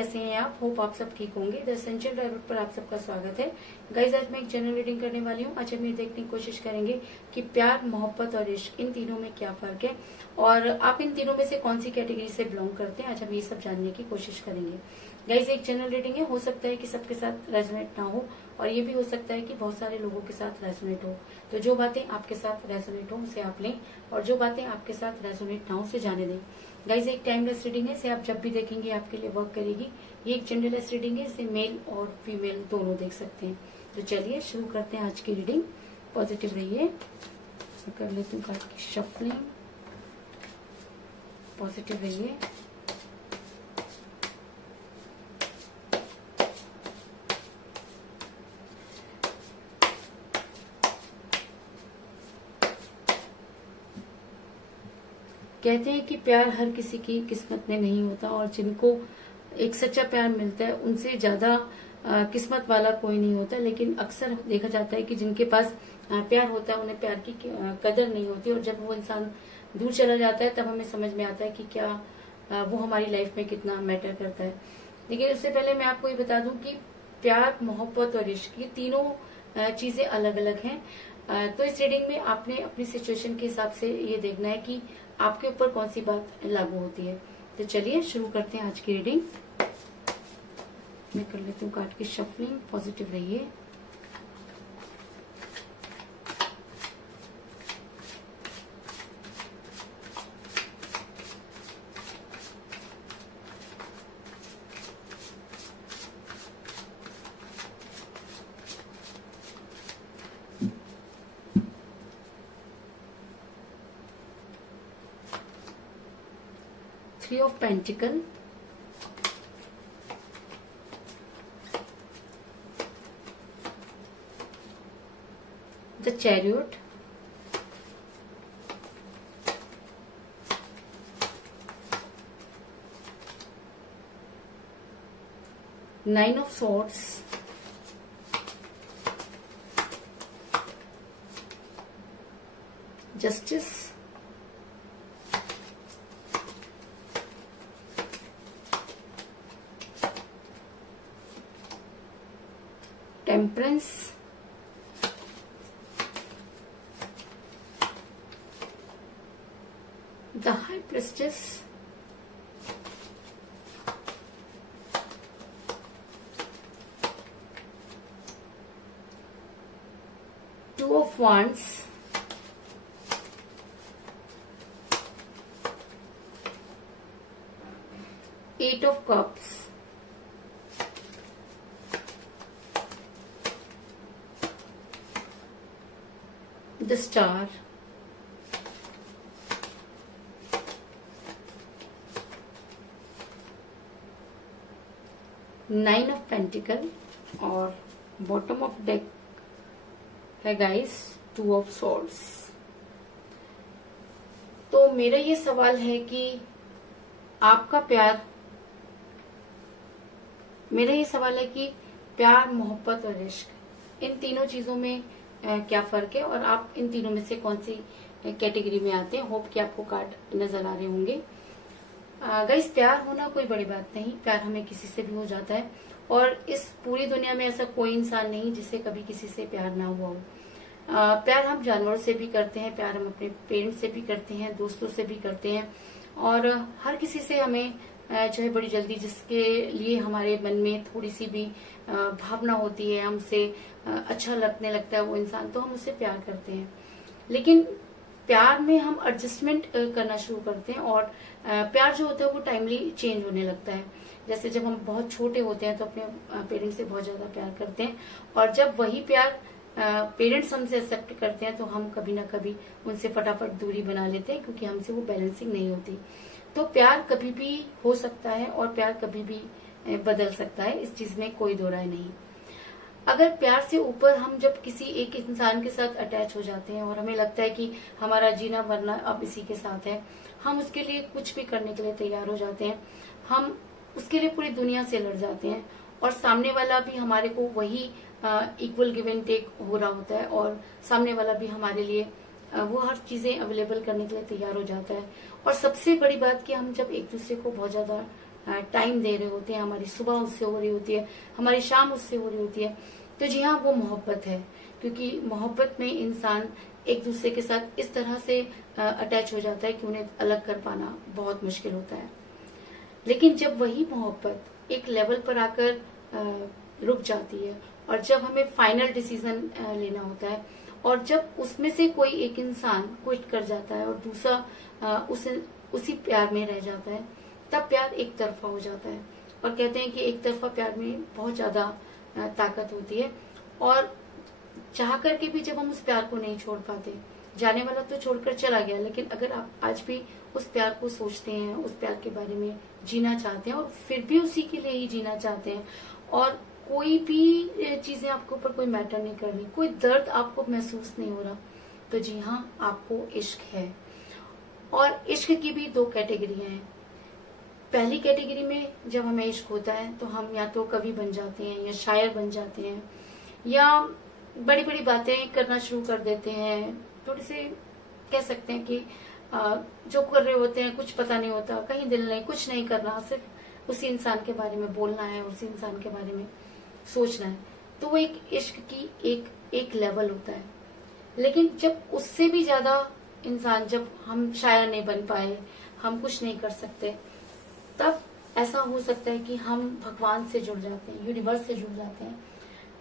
कैसे हैं आप? होप आप सब ठीक होंगे। द एसेंशियल ड्राइवर पर आप सबका स्वागत है। गाइज, आज मैं एक जनरल रीडिंग करने वाली हूँ। आज हम ये देखने की कोशिश करेंगे कि प्यार, मोहब्बत और इश्क, इन तीनों में क्या फर्क है और आप इन तीनों में से कौन सी कैटेगरी से बिलोंग करते हैं। आज हम ये सब जानने की कोशिश करेंगे। गाइज, एक जनरल रीडिंग है, हो सकता है कि सबके साथ रेजोनेट ना हो और ये भी हो सकता है कि बहुत सारे लोगों के साथ रेजोनेट हो। तो जो बातें आपके साथ रेजोनेट हो उसे आप लें और जो बातें आपके साथ रेजोनेट ना हो उसे जाने दें। गाइज, एक टाइमलेस रीडिंग है, इसे आप जब भी देखेंगे आपके लिए वर्क करेगी। ये एक जेंडरलेस रीडिंग है, इसे मेल और फीमेल दोनों देख सकते हैं। तो चलिए शुरू करते हैं आज की रीडिंग। पॉजिटिव रहिए। मैं कर लेती हूँ कार्ड की शफलिंग। पॉजिटिव रहिए। कहते हैं कि प्यार हर किसी की किस्मत में नहीं होता और जिनको एक सच्चा प्यार मिलता है उनसे ज्यादा किस्मत वाला कोई नहीं होता। लेकिन अक्सर देखा जाता है कि जिनके पास प्यार होता है उन्हें प्यार की कदर नहीं होती और जब वो इंसान दूर चला जाता है तब हमें समझ में आता है कि क्या वो हमारी लाइफ में कितना मैटर करता है। लेकिन उससे पहले मैं आपको ये बता दूं कि प्यार, मोहब्बत और इश्क, ये तीनों चीजें अलग अलग हैं। तो इस रीडिंग में आपने अपनी सिचुएशन के हिसाब से ये देखना है कि आपके ऊपर कौन सी बात लागू होती है। तो चलिए शुरू करते हैं आज की रीडिंग। मैं कर लेती हूँ कार्ड की शफलिंग। पॉजिटिव रहिए। Three of Pentacles, the Chariot, Nine of Swords, Justice, Temperance, the High Priestess, Two of Wands, Eight of Cups, the Star, Nine of Pentacles और बॉटम ऑफ डेक है guys two of swords. तो मेरा ये सवाल है कि आपका प्यार, मेरा ये सवाल है कि प्यार, मोहब्बत और इश्क, इन तीनों चीजों में क्या फर्क है और आप इन तीनों में से कौन सी कैटेगरी में आते हैं। होप कि आपको कार्ड नजर आ रहे होंगे। गाइस, प्यार होना कोई बड़ी बात नहीं। प्यार हमें किसी से भी हो जाता है और इस पूरी दुनिया में ऐसा कोई इंसान नहीं जिसे कभी किसी से प्यार ना हुआ हो। प्यार हम जानवरों से भी करते हैं, प्यार हम अपने पेरेंट्स से भी करते हैं, दोस्तों से भी करते हैं और हर किसी से हमें जो है बड़ी जल्दी, जिसके लिए हमारे मन में थोड़ी सी भी भावना होती है, हमसे अच्छा लगने लगता है वो इंसान, तो हम उससे प्यार करते हैं। लेकिन प्यार में हम एडजस्टमेंट करना शुरू करते हैं और प्यार जो होता है वो टाइमली चेंज होने लगता है। जैसे जब हम बहुत छोटे होते हैं तो अपने पेरेंट्स से बहुत ज्यादा प्यार करते हैं और जब वही प्यार पेरेंट्स हमसे एक्सेप्ट करते हैं तो हम कभी ना कभी उनसे फटाफट दूरी बना लेते हैं क्योंकि हमसे वो बैलेंसिंग नहीं होती। तो प्यार कभी भी हो सकता है और प्यार कभी भी बदल सकता है, इस चीज में कोई दो राय नहीं। अगर प्यार से ऊपर हम जब किसी एक इंसान के साथ अटैच हो जाते हैं और हमें लगता है कि हमारा जीना मरना अब इसी के साथ है, हम उसके लिए कुछ भी करने के लिए तैयार हो जाते हैं, हम उसके लिए पूरी दुनिया से लड़ जाते हैं और सामने वाला भी हमारे को वही इक्वल गिव एंड टेक हो रहा होता है और सामने वाला भी हमारे लिए वो हर चीजें अवेलेबल करने के लिए तैयार हो जाता है। और सबसे बड़ी बात कि हम जब एक दूसरे को बहुत ज्यादा टाइम दे रहे होते हैं, हमारी सुबह उससे हो रही होती है, हमारी शाम उससे हो रही होती है, तो जी हाँ, वो मोहब्बत है। क्योंकि मोहब्बत में इंसान एक दूसरे के साथ इस तरह से अटैच हो जाता है कि उन्हें अलग कर पाना बहुत मुश्किल होता है। लेकिन जब वही मोहब्बत एक लेवल पर आकर रुक जाती है और जब हमें फाइनल डिसीजन लेना होता है और जब उसमें से कोई एक इंसान क्विट कर जाता है और दूसरा उसी प्यार में रह जाता है, तब प्यार एक तरफा हो जाता है। और कहते हैं कि एक तरफा प्यार में बहुत ज्यादा ताकत होती है और चाह करके भी जब हम उस प्यार को नहीं छोड़ पाते, जाने वाला तो छोड़कर चला गया, लेकिन अगर आप आज भी उस प्यार को सोचते हैं, उस प्यार के बारे में जीना चाहते हैं और फिर भी उसी के लिए ही जीना चाहते हैं और कोई भी चीजें आपके ऊपर कोई मैटर नहीं कर रही, कोई दर्द आपको महसूस नहीं हो रहा, तो जी हाँ, आपको इश्क है। और इश्क की भी दो कैटेगरियां हैं। पहली कैटेगरी में जब हमें इश्क होता है तो हम या तो कवि बन जाते हैं या शायर बन जाते हैं या बड़ी बड़ी बातें करना शुरू कर देते हैं। थोड़ी से कह सकते हैं कि जो कर रहे होते हैं कुछ पता नहीं होता, कहीं दिल नहीं, कुछ नहीं करना, सिर्फ उसी इंसान के बारे में बोलना है, उसी इंसान के बारे में सोचना है। तो वो एक इश्क की एक लेवल होता है। लेकिन जब उससे भी ज्यादा इंसान, जब हम शायर नहीं बन पाए, हम कुछ नहीं कर सकते, तब ऐसा हो सकता है कि हम भगवान से जुड़ जाते हैं, यूनिवर्स से जुड़ जाते हैं।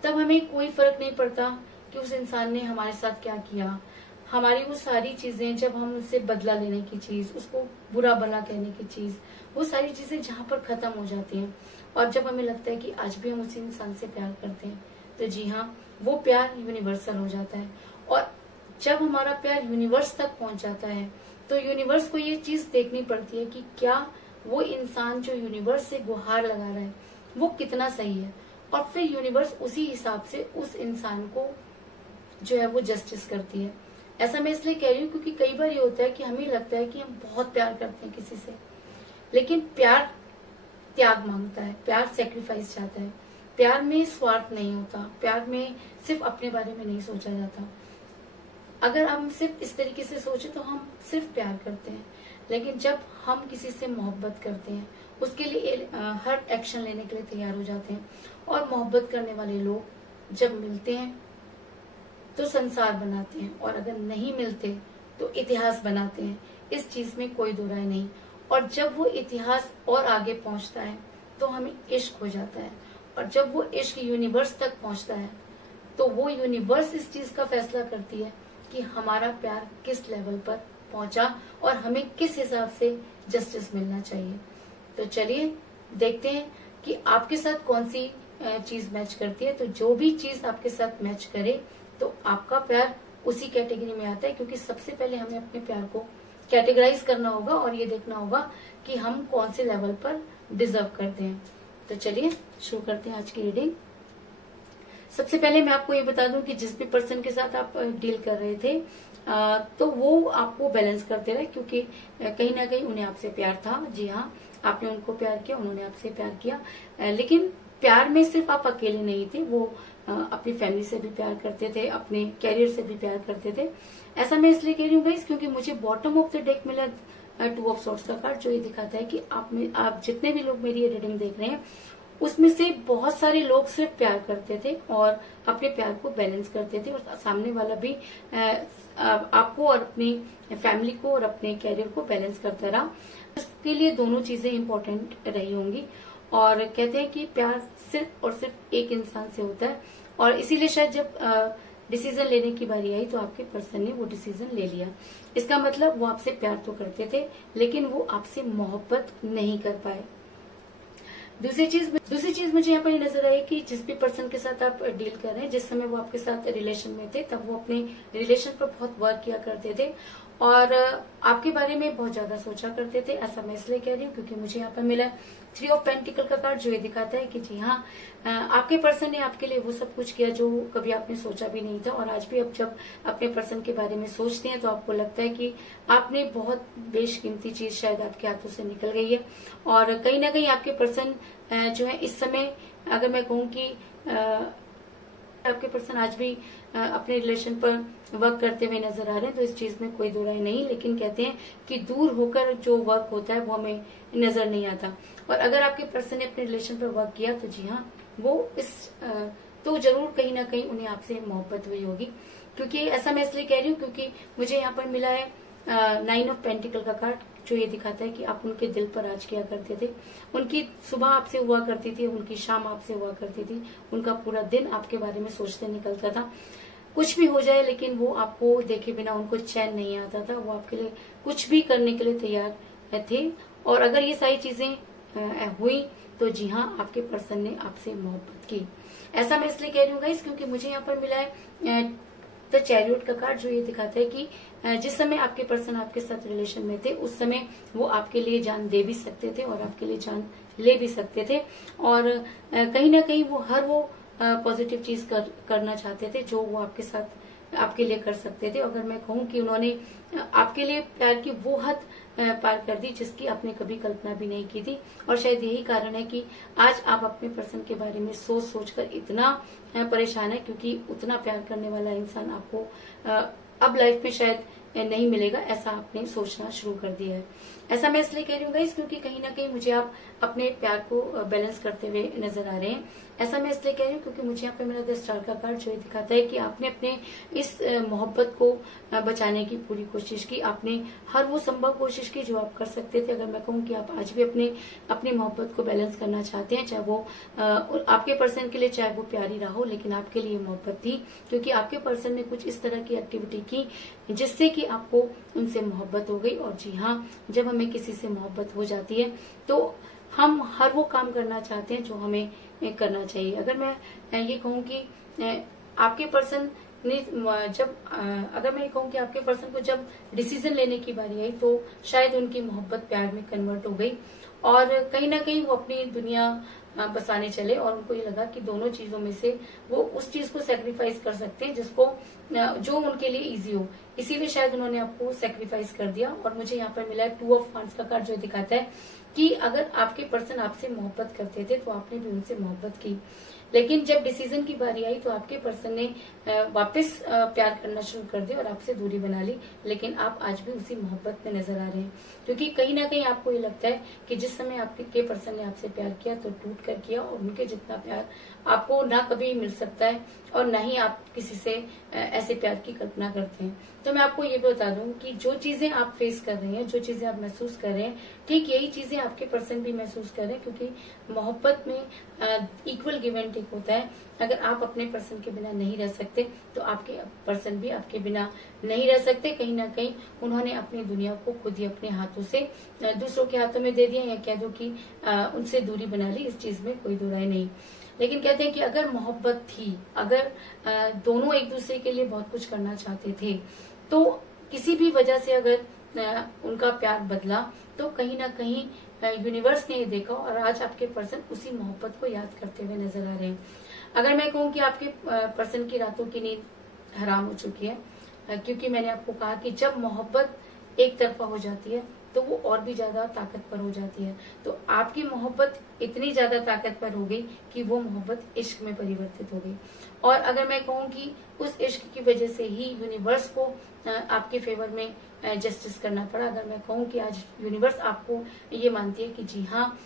तब हमें कोई फर्क नहीं पड़ता कि उस इंसान ने हमारे साथ क्या किया। हमारी वो सारी चीजें, जब हम उससे बदला लेने की चीज, उसको बुरा भला कहने की चीज, वो सारी चीजें जहाँ पर खत्म हो जाती हैं और जब हमें लगता है कि आज भी हम उसी इंसान से प्यार करते हैं, तो जी हाँ, वो प्यार यूनिवर्सल हो जाता है। और जब हमारा प्यार यूनिवर्स तक पहुंच जाता है तो यूनिवर्स को ये चीज देखनी पड़ती है कि क्या वो इंसान जो यूनिवर्स से गुहार लगा रहा है वो कितना सही है, और फिर यूनिवर्स उसी हिसाब से उस इंसान को जो है वो जस्टिस करती है। ऐसा मैं इसलिए कह रही हूँ क्योंकि कई बार ये होता है कि हमें लगता है कि हम बहुत प्यार करते हैं किसी से, लेकिन प्यार त्याग मांगता है, प्यार सेक्रीफाइस चाहता है। प्यार में स्वार्थ नहीं होता, प्यार में सिर्फ अपने बारे में नहीं सोचा जाता। अगर हम सिर्फ इस तरीके से सोचे तो हम सिर्फ प्यार करते हैं, लेकिन जब हम किसी से मोहब्बत करते हैं, उसके लिए हर एक्शन लेने के लिए तैयार हो जाते हैं। और मोहब्बत करने वाले लोग जब मिलते हैं तो संसार बनाते हैं, और अगर नहीं मिलते तो इतिहास बनाते हैं। इस चीज में कोई दो राय नहीं। और जब वो इतिहास और आगे पहुंचता है तो हमें इश्क हो जाता है, और जब वो इश्क यूनिवर्स तक पहुंचता है तो वो यूनिवर्स इस चीज का फैसला करती है कि हमारा प्यार किस लेवल पर पहुंचा और हमें किस हिसाब से जस्टिस मिलना चाहिए। तो चलिए देखते हैं कि आपके साथ कौन सी चीज मैच करती है। तो जो भी चीज आपके साथ मैच करे तो आपका प्यार उसी कैटेगरी में आता है, क्योंकि सबसे पहले हमें अपने प्यार को कैटेगराइज करना होगा और ये देखना होगा कि हम कौन से लेवल पर डिजर्व करते हैं। तो चलिए शुरू करते हैं आज की रीडिंग। सबसे पहले मैं आपको ये बता दूं कि जिस भी पर्सन के साथ आप डील कर रहे थे तो वो आपको बैलेंस करते रहे, क्योंकि कहीं ना कहीं उन्हें आपसे प्यार था। जी हाँ, आपने उनको प्यार किया, उन्होंने आपसे प्यार किया, लेकिन प्यार में सिर्फ आप अकेले नहीं थे। वो अपनी फैमिली से भी प्यार करते थे, अपने कैरियर से भी प्यार करते थे। ऐसा मैं इसलिए कह रही हूँ गाइस क्योंकि मुझे बॉटम ऑफ द डेक मिला 2 ऑफ सॉर्ड्स का कार्ड, जो ये दिखाता है कि आप जितने भी लोग मेरी ये रीडिंग देख रहे हैं उसमें से बहुत सारे लोग सिर्फ प्यार करते थे और अपने प्यार को बैलेंस करते थे, और सामने वाला भी आपको और अपनी फैमिली को और अपने कैरियर को बैलेंस करता रहा। उसके लिए दोनों चीजें इम्पोर्टेंट रही होंगी। और कहते हैं कि प्यार सिर्फ और सिर्फ एक इंसान से होता है, और इसीलिए शायद जब डिसीजन लेने की बारी आई तो आपके पर्सन ने वो डिसीजन ले लिया। इसका मतलब वो आपसे प्यार तो करते थे लेकिन वो आपसे मोहब्बत नहीं कर पाए। दूसरी चीज मुझे यहाँ पर नजर आई कि जिस भी पर्सन के साथ आप डील कर रहे हैं, जिस समय वो आपके साथ रिलेशन में थे तब वो अपने रिलेशन पर बहुत वर्क किया करते थे और आपके बारे में बहुत ज्यादा सोचा करते थे। ऐसा मैं इसलिए कह रही हूँ क्योंकि मुझे यहाँ पर मिला 3 ऑफ पेंटिकल का कार्ड, जो ये दिखाता है कि जी हाँ, आपके पर्सन ने आपके लिए वो सब कुछ किया जो कभी आपने सोचा भी नहीं था। और आज भी आप जब अपने पर्सन के बारे में सोचते हैं तो आपको लगता है कि आपने बहुत बेशकीमती चीज शायद आपके हाथों से निकल गई है। और कहीं ना कहीं आपके पर्सन जो है इस समय, अगर मैं कहूँ कि आपके पर्सन आज भी अपने रिलेशन पर वर्क करते हुए नजर आ रहे हैं, तो इस चीज में कोई दो राय नहीं। लेकिन कहते हैं कि दूर होकर जो वर्क होता है वो हमें नजर नहीं आता। और अगर आपके पर्सन ने अपने रिलेशन पर वर्क किया तो जी हाँ, वो तो जरूर कहीं ना कहीं उन्हें आपसे मोहब्बत हुई होगी। क्योंकि ऐसा मैं इसलिए कह रही हूँ क्योंकि मुझे यहाँ पर मिला है 9 ऑफ पेंटिकल का कार्ड, जो ये दिखाता है कि आप उनके दिल पर राज किया करते थे। उनकी सुबह आपसे हुआ करती थी, उनकी शाम आपसे हुआ करती थी, उनका पूरा दिन आपके बारे में सोचते निकलता था। कुछ भी हो जाए लेकिन वो आपको देखे बिना उनको चैन नहीं आता था, वो आपके लिए कुछ भी करने के लिए तैयार थे। और अगर ये सारी चीजें हुई तो जी हाँ, आपके पर्सन ने आपसे मोहब्बत की। ऐसा मैं इसलिए कह रही हूँ गाइस क्योंकि मुझे यहाँ पर मिला है द चैरियट का कार्ड, जो ये दिखाता है कि जिस समय आपके पर्सन आपके साथ रिलेशन में थे उस समय वो आपके लिए जान दे भी सकते थे और आपके लिए जान ले भी सकते थे। और कहीं ना कहीं वो पॉजिटिव चीज करना चाहते थे जो वो आपके साथ आपके लिए कर सकते थे। अगर मैं कहूँ कि उन्होंने आपके लिए प्यार की वो हद पार कर दी जिसकी आपने कभी कल्पना भी नहीं की थी। और शायद यही कारण है कि आज आप अपने पर्सन के बारे में सोच सोचकर इतना परेशान है, क्योंकि उतना प्यार करने वाला इंसान आपको अब लाइफ में शायद नहीं मिलेगा, ऐसा आपने सोचना शुरू कर दिया है। ऐसा मैं इसलिए कह रही हूँ गाइस क्योंकि कहीं ना कहीं मुझे आप अपने प्यार को बैलेंस करते हुए नजर आ रहे हैं। ऐसा मैं इसलिए कह रही हूँ क्योंकि मुझे यहाँ पे मेरा द स्टार का कार्ड जो दिखाता है कि आपने अपने इस मोहब्बत को बचाने की पूरी कोशिश की। आपने हर वो संभव कोशिश की जो आप कर सकते थे। अगर मैं कहूँ कि आप आज भी अपनी मोहब्बत को बैलेंस करना चाहते हैं, चाहे वो आपके पर्सन के लिए चाहे वो प्यारी रहा हो, लेकिन आपके लिए मोहब्बत थी क्योंकि आपके पर्सन ने कुछ इस तरह की एक्टिविटी की जिससे कि आपको उनसे मोहब्बत हो गई। और जी हाँ, जब हमें किसी से मोहब्बत हो जाती है तो हम हर वो काम करना चाहते हैं जो हमें करना चाहिए। अगर मैं ये कहूँ कि आपके पर्सन ने अगर मैं ये कहूँ कि आपके पर्सन को जब डिसीजन लेने की बारी आई तो शायद उनकी मोहब्बत प्यार में कन्वर्ट हो गई और कहीं ना कहीं वो अपनी दुनिया बसाने चले और उनको ये लगा कि दोनों चीजों में से वो उस चीज को सेक्रीफाइस कर सकते हैं जो उनके लिए इजी हो, इसीलिए शायद उन्होंने आपको सेक्रीफाइस कर दिया। और मुझे यहाँ पर मिला है 2 ऑफ वांड्स का कार्ड जो दिखाता है कि अगर आपके पर्सन आपसे मोहब्बत करते थे तो आपने भी उनसे मोहब्बत की, लेकिन जब डिसीजन की बारी आई तो आपके पर्सन ने वापस प्यार करना शुरू कर दिया और आपसे दूरी बना ली। लेकिन आप आज भी उसी मोहब्बत में नजर आ रहे हैं क्योंकि कहीं ना कहीं आपको ये लगता है कि जिस समय आपके पर्सन ने आपसे प्यार किया तो टूट कर किया, और उनके जितना प्यार आपको ना कभी मिल सकता है और ना ही आप किसी से ऐसे प्यार की कल्पना करते हैं। तो मैं आपको ये बता दूं कि जो चीजें आप फेस कर रहे हैं, जो चीजें आप महसूस कर रहे हैं, ठीक यही चीजें आपके पर्सन भी महसूस कर रहे हैं क्योंकि मोहब्बत में इक्वल गिव एंड टेक होता है। अगर आप अपने पर्सन के बिना नहीं रह सकते तो आपके पर्सन भी आपके बिना नहीं रह सकते। कहीं ना कहीं उन्होंने अपनी दुनिया को खुद ही अपने हाथों से दूसरों के हाथों में दे दिया, या कह दो कि उनसे दूरी बना ली। इस चीज में कोई दो राय नहीं। लेकिन कहते हैं कि अगर मोहब्बत थी, अगर दोनों एक दूसरे के लिए बहुत कुछ करना चाहते थे, तो किसी भी वजह से अगर उनका प्यार बदला तो कहीं ना कहीं यूनिवर्स ने ये देखा और आज आपके पर्सन उसी मोहब्बत को याद करते हुए नजर आ रहे हैं। अगर मैं कहूँ कि आपके पर्सन की रातों की नींद हराम हो चुकी है, क्योंकि मैंने आपको कहा कि जब मोहब्बत एक तरफा हो जाती है तो वो और भी ज्यादा ताकतवर हो जाती है। तो आपकी मोहब्बत इतनी ज्यादा ताकतवर हो गई कि वो मोहब्बत इश्क में परिवर्तित हो गई। और अगर मैं कहूँ कि उस इश्क की वजह से ही यूनिवर्स को आपके फेवर में जस्टिस करना पड़ा। अगर मैं कहूँ कि आज यूनिवर्स आपको ये मानती है कि जी हाँ,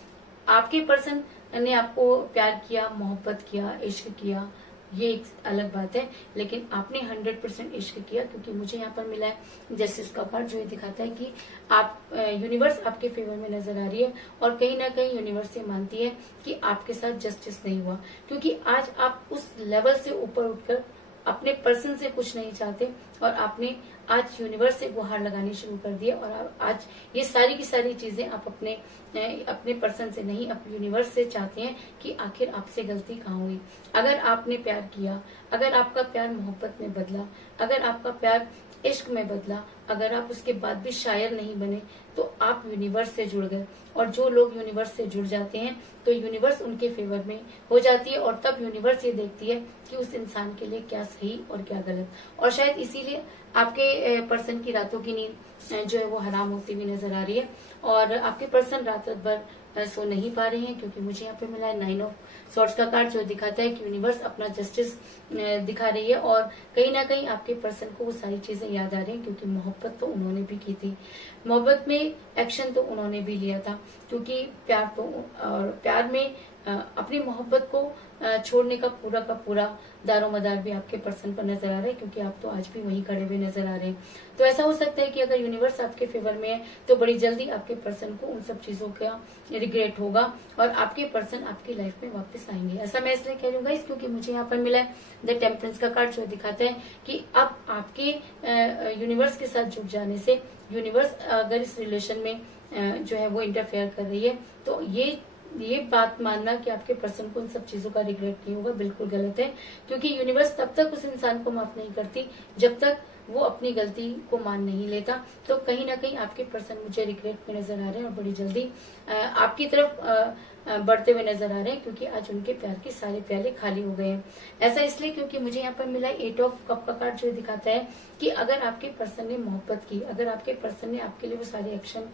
आपके पर्सन ने आपको प्यार किया, मोहब्बत किया, इश्क किया, ये एक अलग बात है, लेकिन आपने 100% इश्क किया। क्योंकि मुझे यहाँ पर मिला है जस्टिस का कार्ड जो ये दिखाता है कि आप यूनिवर्स आपके फेवर में नजर आ रही है और कहीं ना कहीं यूनिवर्स ये मानती है कि आपके साथ जस्टिस नहीं हुआ, क्योंकि आज आप उस लेवल से ऊपर उठकर अपने पर्सन से कुछ नहीं चाहते और आपने आज यूनिवर्स से गुहार लगानी शुरू कर दिया। और आज ये सारी की सारी चीजें आप अपने पर्सन से नहीं, अपने यूनिवर्स से चाहते हैं कि आखिर आपसे गलती कहाँ हुई। अगर आपने प्यार किया, अगर आपका प्यार मोहब्बत में बदला, अगर आपका प्यार इश्क में बदला, अगर आप उसके बाद भी शायर नहीं बने, तो आप यूनिवर्स से जुड़ गए। और जो लोग यूनिवर्स से जुड़ जाते हैं तो यूनिवर्स उनके फेवर में हो जाती है और तब यूनिवर्स ये देखती है कि उस इंसान के लिए क्या सही और क्या गलत। और शायद इसीलिए आपके पर्सन की रातों की नींद जो है वो हराम होती हुई नजर आ रही है और आपके पर्सन रात भर सो नहीं पा रहे हैं, क्योंकि मुझे यहाँ पे मिला है 9 ऑफ सॉर्ड्स का कार्ड, जो दिखाता है कि यूनिवर्स अपना जस्टिस दिखा रही है और कहीं ना कहीं आपके पर्सन को वो सारी चीजें याद आ रही हैं, क्योंकि मोहब्बत तो उन्होंने भी की थी, मोहब्बत में एक्शन तो उन्होंने भी लिया था, क्योंकि प्यार तो और प्यार में अपनी मोहब्बत को छोड़ने का पूरा दारोमदार भी आपके पर्सन पर नजर आ रहा है, क्योंकि आप तो आज भी वहीं खड़े हुए नजर आ रहे हैं। तो ऐसा हो सकता है कि अगर यूनिवर्स आपके फेवर में है तो बड़ी जल्दी आपके पर्सन को उन सब चीजों का रिग्रेट होगा और आपके पर्सन आपकी लाइफ में वापस आएंगे। ऐसा मैं इसलिए कह रही हूँ गाइस, क्योंकि मुझे यहाँ पर मिला है द टेम्परेंस का कार्ड, जो दिखाता है कि अब आपके यूनिवर्स के साथ जुड़ जाने से यूनिवर्स अगर इस रिलेशन में जो है वो इंटरफेयर कर रही है, तो ये बात मानना कि आपके पर्सन को इन सब चीजों का रिग्रेट नहीं होगा, बिल्कुल गलत है। क्योंकि यूनिवर्स तब तक उस इंसान को माफ नहीं करती जब तक वो अपनी गलती को मान नहीं लेता। तो कहीं ना कहीं आपके पर्सन मुझे रिग्रेट में नजर आ रहे हैं और बड़ी जल्दी आपकी तरफ बढ़ते हुए नजर आ रहे हैं, क्योंकि आज उनके प्यार के सारे प्याले खाली हो गए हैं। ऐसा इसलिए क्योंकि मुझे यहाँ पर मिला 8 ऑफ कप का कार्ड, जो दिखाता है कि अगर आपके पर्सन ने मोहब्बत की, अगर आपके पर्सन ने आपके लिए वो सारे एक्शन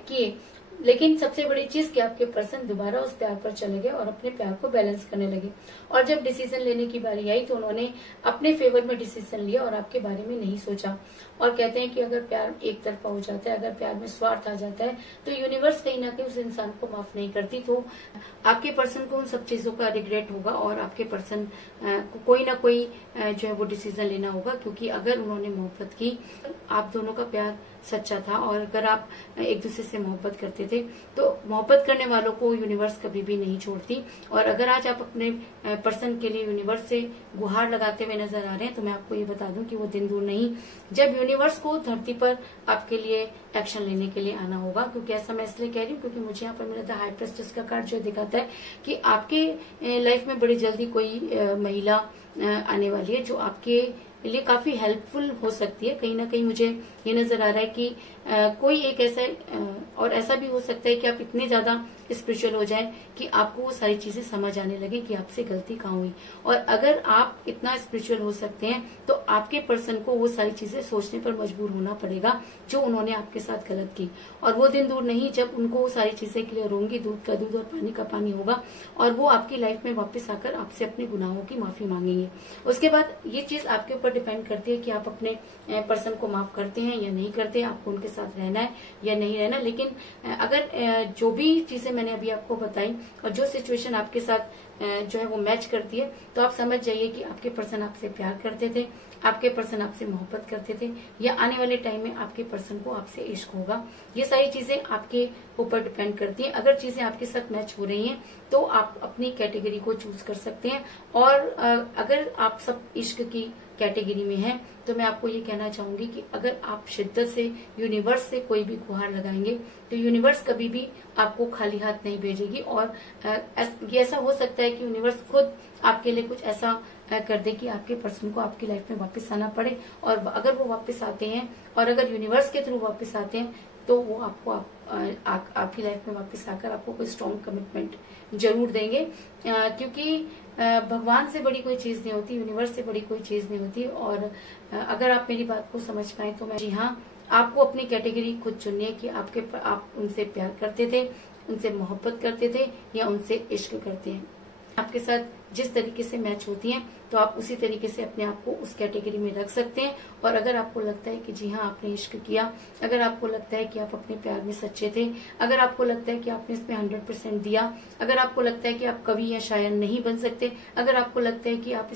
किए, लेकिन सबसे बड़ी चीज कि आपके पर्सन दोबारा उस प्यार पर चले गए और अपने प्यार को बैलेंस करने लगे, और जब डिसीजन लेने की बारी आई तो उन्होंने अपने फेवर में डिसीजन लिया और आपके बारे में नहीं सोचा। और कहते हैं कि अगर प्यार एक तरफा हो जाता है, अगर प्यार में स्वार्थ आ जाता है, तो यूनिवर्स कहीं ना कहीं उस इंसान को माफ नहीं करती। तो आपके पर्सन को उन सब चीजों का रिग्रेट होगा और आपके पर्सन को कोई ना कोई जो है वो डिसीजन लेना होगा, क्योंकि अगर उन्होंने मोहब्बत की, आप दोनों का प्यार सच्चा था और अगर आप एक दूसरे से मोहब्बत करते थे, तो मोहब्बत करने वालों को यूनिवर्स कभी भी नहीं छोड़ती। और अगर आज आप अपने पर्सन के लिए यूनिवर्स से गुहार लगाते हुए नजर आ रहे हैं, तो मैं आपको ये बता दूं कि वो दिन दूर नहीं जब यूनिवर्स को धरती पर आपके लिए एक्शन लेने के लिए आना होगा। क्योंकि ऐसा मैं इसलिए कह रही हूँ क्योंकि मुझे यहाँ पर मिला था हाई प्रेस्टिस का कार्ड, जो दिखाता है कि आपके लाइफ में बड़ी जल्दी कोई महिला आने वाली है जो आपके लिए काफी हेल्पफुल हो सकती है। कहीं ना कहीं मुझे ये नजर आ रहा है कि कोई एक ऐसा और ऐसा भी हो सकता है कि आप इतने ज्यादा स्पिरिचुअल हो जाएं कि आपको वो सारी चीजें समझ आने लगे कि आपसे गलती कहाँ हुई। और अगर आप इतना स्पिरिचुअल हो सकते हैं तो आपके पर्सन को वो सारी चीजें सोचने पर मजबूर होना पड़ेगा जो उन्होंने आपके साथ गलत की। और वो दिन दूर नहीं जब उनको वो सारी चीजें क्लियर होंगी, दूध का दूध और पानी का पानी होगा, और वो आपकी लाइफ में वापस आकर आपसे अपने गुनाहों की माफी मांगेंगे। उसके बाद ये चीज आपके ऊपर डिपेंड करती है कि आप अपने पर्सन को माफ करते हैं या नहीं करते, आपको उनके साथ रहना है या नहीं रहना। लेकिन अगर जो भी चीजें मैंने अभी आपको बताई और जो सिचुएशन आपके साथ जो है वो मैच करती है, तो आप समझ जाइए कि आपके पर्सन आपसे प्यार करते थे, आपके पर्सन आपसे मोहब्बत करते थे, या आने वाले टाइम में आपके पर्सन को आपसे इश्क होगा। ये सारी चीजें आपके ऊपर डिपेंड करती हैं। अगर चीजें आपके साथ मैच हो रही हैं तो आप अपनी कैटेगरी को चूज कर सकते हैं। और अगर आप सब इश्क की कैटेगरी में हैं तो मैं आपको ये कहना चाहूंगी कि अगर आप शिद्दत से यूनिवर्स से कोई भी गुहार लगाएंगे तो यूनिवर्स कभी भी आपको खाली हाथ नहीं भेजेगी। और ये ऐसा हो सकता है कि यूनिवर्स खुद आपके लिए कुछ ऐसा कर दे कि आपके पर्सन को आपकी लाइफ में वापस आना पड़े। और अगर वो वापस आते हैं और अगर यूनिवर्स के थ्रू वापस आते हैं तो वो आपको आपकी लाइफ में वापस आकर आपको कोई स्ट्रॉन्ग कमिटमेंट जरूर देंगे। क्योंकि भगवान से बड़ी कोई चीज नहीं होती, यूनिवर्स से बड़ी कोई चीज नहीं होती। और अगर आप मेरी बात को समझ पाए तो मैं जी हाँ, आपको अपनी कैटेगरी खुद चुननी है कि आप उनसे प्यार करते थे, उनसे मोहब्बत करते थे या उनसे इश्क करते हैं। आपके साथ जिस तरीके से मैच होती हैं तो आप उसी तरीके से अपने आप को उस कैटेगरी में रख सकते हैं। और अगर आपको लगता है कि जी हाँ आपने इश्क किया, अगर आपको लगता है कि आप अपने प्यार में सच्चे थे, अगर आपको लगता है कि आपने इसमें 100% दिया, अगर आपको लगता है कि आप कवि या शायर नहीं बन सकते, अगर आपको लगता है कि आप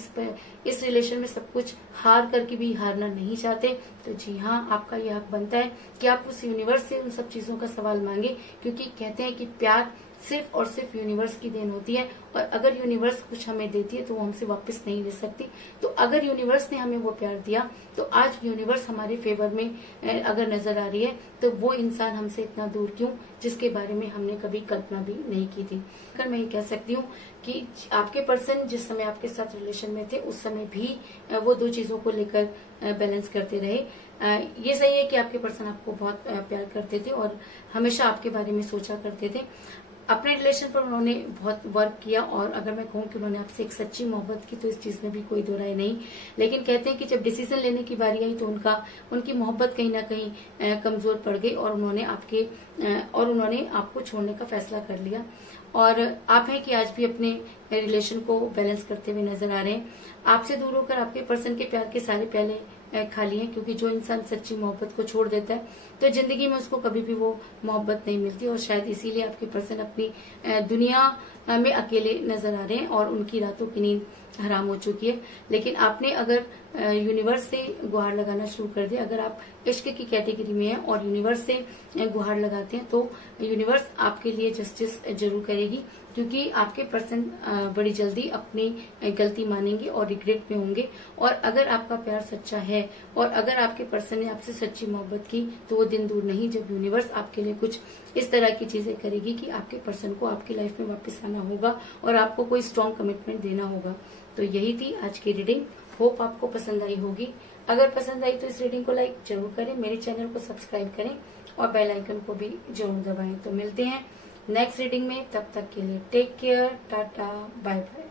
इस रिलेशन में सब कुछ हार करके भी हारना नहीं चाहते, तो जी हाँ आपका ये हक बनता है कि आप उस यूनिवर्स से उन सब चीजों का सवाल मांगे। क्योंकि कहते हैं कि प्यार सिर्फ और सिर्फ यूनिवर्स की देन होती है, और अगर यूनिवर्स कुछ हमें देती है तो वो हमसे वापस नहीं ले सकती। तो अगर यूनिवर्स ने हमें वो प्यार दिया तो आज यूनिवर्स हमारे फेवर में अगर नजर आ रही है तो वो इंसान हमसे इतना दूर क्यों जिसके बारे में हमने कभी कल्पना भी नहीं की थी। अगर मैं ये कह सकती हूँ कि आपके पर्सन जिस समय आपके साथ रिलेशन में थे उस समय भी वो दो चीजों को लेकर बैलेंस करते रहे। ये सही है कि आपके पर्सन आपको बहुत प्यार करते थे और हमेशा आपके बारे में सोचा करते थे। अपने रिलेशन पर उन्होंने बहुत वर्क किया, और अगर मैं कहूँ कि उन्होंने आपसे एक सच्ची मोहब्बत की तो इस चीज में भी कोई दो राय नहीं। लेकिन कहते हैं कि जब डिसीजन लेने की बारी आई तो उनकी मोहब्बत कहीं ना कहीं कमजोर पड़ गई, और उन्होंने आपको छोड़ने का फैसला कर लिया। और आप हैं कि आज भी अपने रिलेशन को बैलेंस करते हुए नजर आ रहे हैं। आपसे दूर होकर आपके पर्सन के प्यार के सारे पहले खाली हैं, क्योंकि जो इंसान सच्ची मोहब्बत को छोड़ देता है तो जिंदगी में उसको कभी भी वो मोहब्बत नहीं मिलती, और शायद इसीलिए आपके पर्सन अपनी दुनिया में अकेले नजर आ रहे हैं और उनकी रातों की नींद हराम हो चुकी है। लेकिन आपने अगर यूनिवर्स से गुहार लगाना शुरू कर दिया, अगर आप इश्क की कैटेगरी में हैं और यूनिवर्स से गुहार लगाते हैं, तो यूनिवर्स आपके लिए जस्टिस जरूर करेगी, क्योंकि आपके पर्सन बड़ी जल्दी अपनी गलती मानेंगे और रिग्रेट में होंगे। और अगर आपका प्यार सच्चा है और अगर आपके पर्सन ने आपसे सच्ची मोहब्बत की, तो वो दिन दूर नहीं जब यूनिवर्स आपके लिए कुछ इस तरह की चीजें करेगी कि आपके पर्सन को आपकी लाइफ में वापस आना होगा और आपको कोई स्ट्रॉन्ग कमिटमेंट देना होगा। तो यही थी आज की रीडिंग। होप आपको पसंद आई होगी। अगर पसंद आई तो इस रीडिंग को लाइक जरूर करें, मेरे चैनल को सब्सक्राइब करें और बेल आइकन को भी जरूर दबाएं। तो मिलते हैं नेक्स्ट रीडिंग में, तब तक के लिए take care, tata, bye bye.